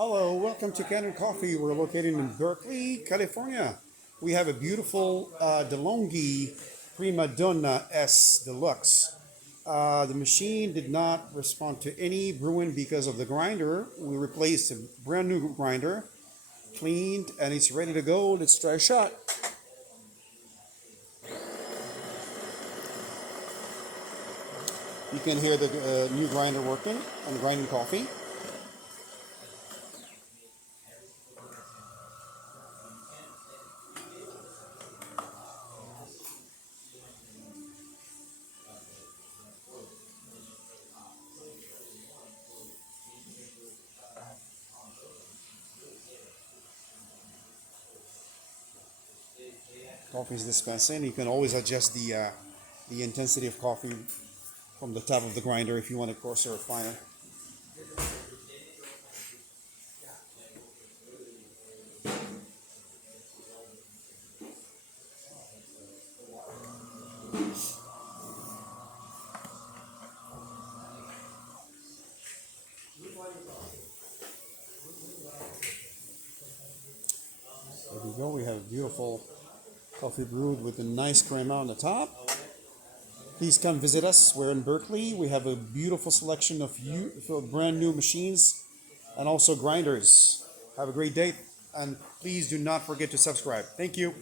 Hello, welcome to Kanen Coffee. We're located in Berkeley, California. We have a beautiful DeLonghi premadona S Deluxe. The machine did not respond to any brewing because of the grinder. We replaced a brand new grinder, cleaned, and it's ready to go. Let's try a shot. You can hear the new grinder working and grinding coffee. Coffee is dispensing. You can always adjust the intensity of coffee from the top of the grinder if you want it coarser or finer. There we go. We have a beautiful coffee brewed with a nice crema on the top. Please come visit us. We're in Berkeley. We have a beautiful selection of brand new machines and also grinders. Have a great day, and please do not forget to subscribe. Thank you.